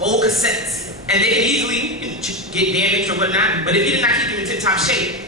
old cassettes, and they can easily get damaged or whatnot, but if you did not keep them in tip-top shape,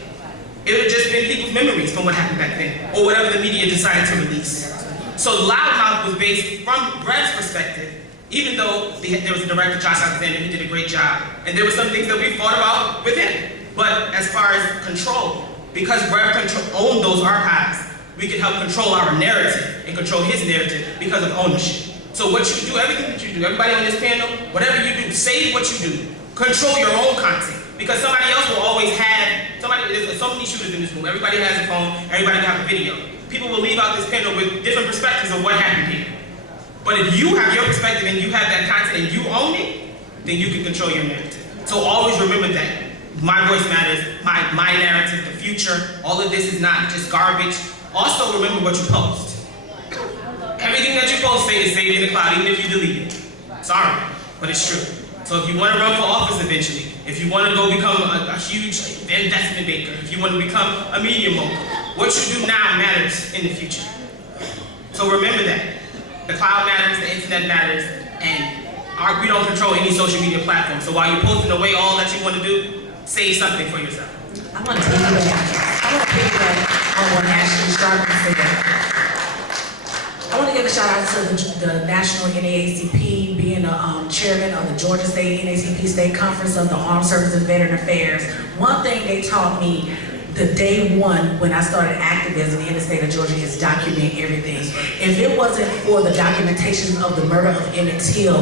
it would have just been people's memories from what happened back then, or whatever the media decided to release. So Loudmouth was based, from Rev's perspective, even though there was a director, Josh Alexander, he did a great job, and there were some things that we thought about with him. But as far as control, because Rev owned those archives, we could help control our narrative and control his narrative because of ownership. So what you do, everything that you do, everybody on this panel, whatever you do, save what you do. Control your own content. Because somebody else will always have, there's so many shooters in this room, everybody has a phone, everybody will have a video. People will leave out this panel with different perspectives of what happened here. But if you have your perspective and you have that content and you own it, then you can control your narrative. So always remember that. My voice matters, my narrative, the future, all of this is not just garbage. Also remember what you post. Everything that you post is saved in the cloud, even if you delete it. Sorry, but it's true. So if you want to run for office eventually, if you want to go become a huge investment banker, if you want to become a media mogul, what you do now matters in the future. So remember that. The cloud matters, the internet matters, and we don't control any social media platform. So while you're posting away all that you want to do, save something for yourself. I want to piggyback on what Ashley Sharpton said. I want to give a shout out to the National NAACP, being the chairman of the Georgia State NAACP State Conference of the Armed Services and Veteran Affairs. One thing they taught me the day one when I started activism in the state of Georgia is document everything. If it wasn't for the documentation of the murder of Emmett Till,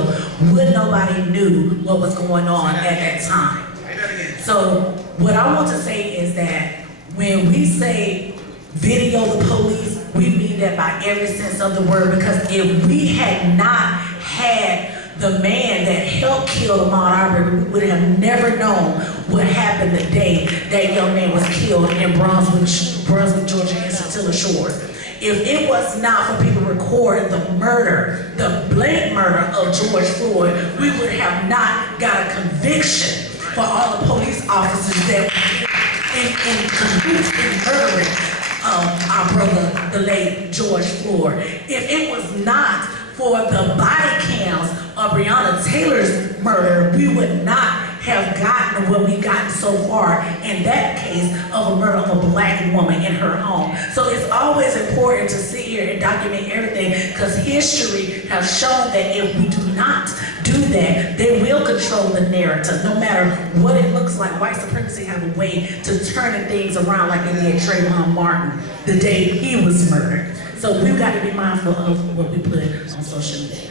would nobody knew what was going on at that time. So what I want to say is that when we say video the police, we mean that by every sense of the word, because if we had not had the man that helped kill Ahmaud Arbery, we would have never known what happened the day that young man was killed in Brunswick, Georgia, in Satilla Shores. If it was not for people recording the murder, the blatant murder of George Floyd, we would have not got a conviction for all the police officers that were in murdering our brother, the late George Floyd. If it was not for the body cams of Breonna Taylor's murder, we would not have gotten what we've gotten so far in that case of a murder of a black woman in her home. So it's always important to sit here and document everything, because history has shown that if we do not do that, they will control the narrative. No matter what it looks like, white supremacy have a way to turn things around, like they did Trayvon Martin the day he was murdered. So we've got to be mindful of what we put on social media.